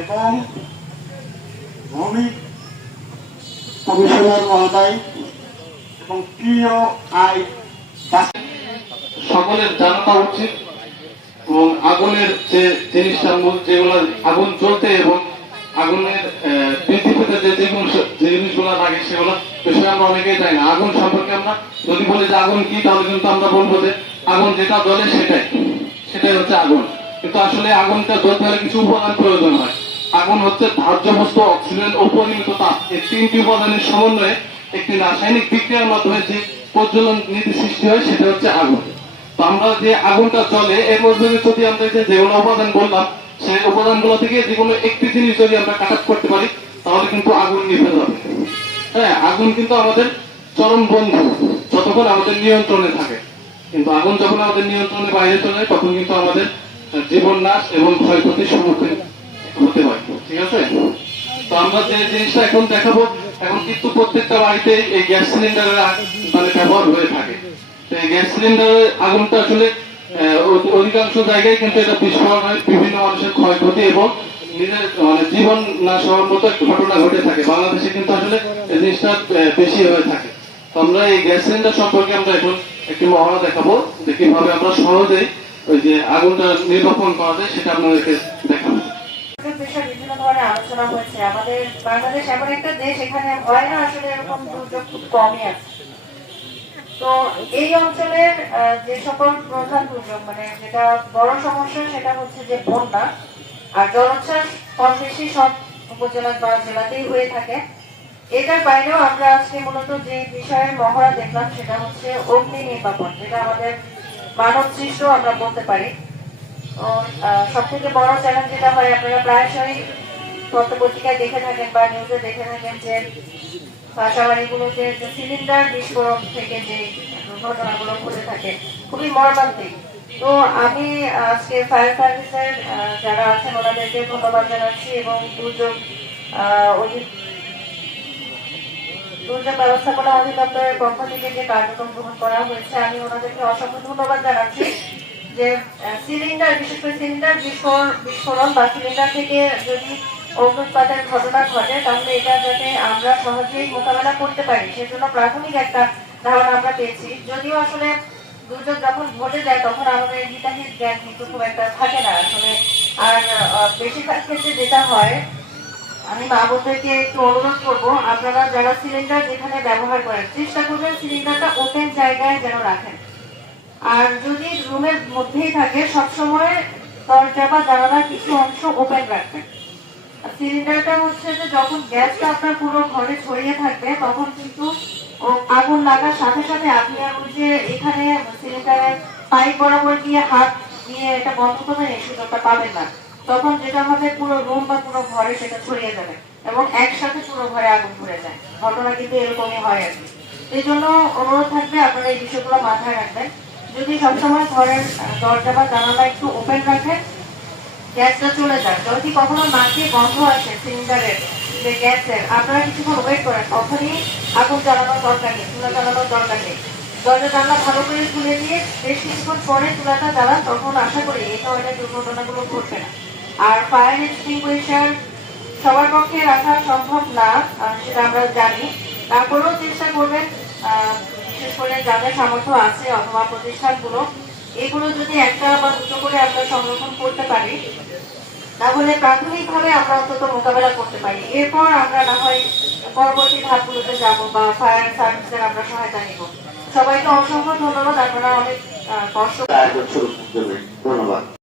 এবং ভূমি কমিশনার মহোদয় এবং প্রিয় সকলের জানাটা উচিত এবং আগুনের যে জিনিসটা মূল যেগুলো আগুন জ্বলতে এবং আগুনের বৃদ্ধি পেতে যে জিনিসগুলো লাগে সেগুলো বিষয়ে আমরা অনেকেই জানি না। আগুন সম্পর্কে আমরা যদি বলি যে আগুন কি, তাহলে কিন্তু আমরা বলবো যে আগুন যেটা জ্বলে সেটাই হচ্ছে আগুন। কিন্তু আসলে আগুনটা জ্বলতে হলে কিছু উপাদান প্রয়োজন হয়। আগুন হচ্ছে ধার্য বস্তু, অক্সিজেন ও পরিমিত তাপ, এই তিনটি উপাদানের সমন্বয়ে একটি রাসায়নিক বিক্রিয়ার মাধ্যমে যে প্রজ্বলন নীতি সৃষ্টি হয় সেটা হচ্ছে আগুন। তো আমরা যে আগুনটা জ্বলে এর মধ্যে যদি আমরা যেগুলো উপাদান বললাম সেই উপাদানগুলো থেকে যেগুলো একটি জিনিস যদি আমরা কাট আপ করতে পারি তাহলে কিন্তু আগুন নিভে যাবে। হ্যাঁ, আগুন কিন্তু আমাদের চরম বন্ধু যতক্ষণ আমাদের নিয়ন্ত্রণে থাকে, কিন্তু আগুন যখন আমাদের নিয়ন্ত্রণের বাইরে চলে যায় তখন কিন্তু আমাদের জীবন নাশ এবং ক্ষয়ক্ষতির সম্মুখীন হতে হয়। ঠিক আছে, তো আমরা যে জিনিসটা এখন দেখাবো, এখন কিন্তু প্রত্যেকটা বাড়িতে এই গ্যাস সিলিন্ডারের মানে ব্যবহার হয়ে থাকে। এই গ্যাস সিলিন্ডারের আগুনটা আসলে অধিকাংশ জায়গায় কিন্তু এটা বিস্ফোরণ হয়, বিভিন্ন মানুষের ক্ষয়ক্ষতি এবং নিজের মানে জীবন নাশ হওয়ার মতো ঘটনা ঘটে থাকে। বাংলাদেশে কিন্তু আসলে এই জিনিসটা বেশি হয়ে থাকে। তো আমরা এই গ্যাস সিলিন্ডার সম্পর্কে আমরা এখন একটি মহড়া দেখাবো, যে কিভাবে আমরা সহজেই ওই যে আগুনটা নির্বাপন করা যায় সেটা আপনাদেরকে দেখাবো। বিভিন্ন ধরনের আলোচনা হয়েছে। আমাদের বাংলাদেশ এমন একটা দেশ, এখানে হয় না আসলে এরকম দুর্যোগ খুব কমই আছে। তো এই অঞ্চলের যে সকল প্রধান দুর্যোগ মানে যেটা বড় সমস্যা সেটা হচ্ছে যে বন্যা আর জলোচ্ছ্বাস কম বেশি সব উপজেলা বা জেলাতেই হয়ে থাকে। এটার বাইরেও আমরা আজকে মূলত যে বিষয়ের মহড়া দেখলাম সেটা হচ্ছে অগ্নি নির্বাপন, যেটা আমাদের মানব সৃষ্ট আমরা বলতে পারি। সব থেকে বড় চ্যালেঞ্জ যেটা হয়, আপনারা প্রায়শই পত্র পত্রিকায় দেখে থাকেন বা নিউজে দেখে থাকেন যে বাসাবাড়িগুলোতে যে সিলিন্ডার বিস্ফোরণ থেকে যে দুর্ঘটনাগুলো ঘটে থাকে, খুবই মর্মান্তিক। তো আমি আজকে ফায়ার সার্ভিসের যারা আছেন ওনাদেরকে ধন্যবাদ জানাচ্ছি এবং দুর্যোগ ব্যবস্থাপনা অধিদপ্তরের পক্ষ থেকে যে কার্যক্রম গ্রহণ করা হয়েছে আমি ওনাদেরকে অসংখ্য ধন্যবাদ জানাচ্ছি। যে সিলিন্ডার, বিশেষ করে সিলিন্ডার বিস্ফোরণ বা সিলিন্ডার থেকে যদি অগ্নুৎপাতের ঘটনা ঘটে তাহলে এটা যাতে আমরা সহজেই মোকাবেলা করতে পারি সেজন্য প্রাথমিক একটা ধারণা আমরা পেয়েছি। যদিও আসলে দুর্যোগ যখন ঘটে যায় তখন আমাদের হিতাহিত জ্ঞান কিন্তু খুব একটা থাকে না আসলে। আর বেশিরভাগ ক্ষেত্রে যেটা হয়, আমি মা বোনদেরকে একটু অনুরোধ করবো, আপনারা যারা সিলিন্ডার যেখানে ব্যবহার করেন চেষ্টা করবেন সিলিন্ডারটা ওপেন জায়গায় যেন রাখেন। আর যদি রুমের মধ্যেই থাকে সবসময় দরজা বা জানালার কিছু অংশ ওপেন রাখবেন। সিলিন্ডারটা হচ্ছে যে যখন গ্যাসটা আপনার পুরো ঘরে ছড়িয়ে থাকবে তখন কিন্তু আগুন লাগার সাথে সাথে আপনি আর ওই যে এখানে সিলিন্ডারের পাইপ বরাবর গিয়ে হাত দিয়ে এটা বন্ধ করবেন এই সুযোগটা পাবেন না। তখন যেটা হবে পুরো রুম বা পুরো ঘরে সেটা ছড়িয়ে যাবে এবং একসাথে পুরো ঘরে আগুন ধরে যায়। ঘটনা কিন্তু এরকমই হয় আর কি। এই জন্য অনুরোধ থাকবে আপনারা এই বিষয়গুলো মাথায় রাখবেন। যদি সবসময় ঘরের দরজা বা জানালা একটু ওপেন রাখেন, গ্যাসটা চলে যায়। যদি কখনো নাকে গন্ধ আসে সিলিন্ডারের যে গ্যাসের, আপনারা কিছুক্ষণ ওয়েট করেন, তখনই আগুন জ্বালানোর দরকার নেই, চুলা জ্বালানোর দরকার নেই। দরজা জানলা ভালো করে খুলে দিয়ে বেশ কিছুক্ষণ পরে চুলাটা জ্বালান, তখন আশা করি এই ধরনের দুর্ঘটনাগুলো ঘটবে না। আর ফায়ার এক্সটিংগুইশার সবার পক্ষে রাখা সম্ভব না সেটা আমরা জানি, তারপরেও চেষ্টা করবেন বিশেষ করে যাদের সামর্থ্য আছে অথবা প্রতিষ্ঠানগুলো এগুলো যদি একটা বা দুটো করে আমরা সংরক্ষণ করতে পারি তাহলে প্রাথমিকভাবে আমরা অন্তত মোকাবেলা করতে পারি। এরপর আমরা না হয় পরবর্তী ধাপগুলোতে যাবো বা ফায়ার সার্ভিসের আমরা সহায়তা নিব। সবাইকে অসংখ্য ধন্যবাদ, আপনারা অনেক কষ্ট। ধন্যবাদ।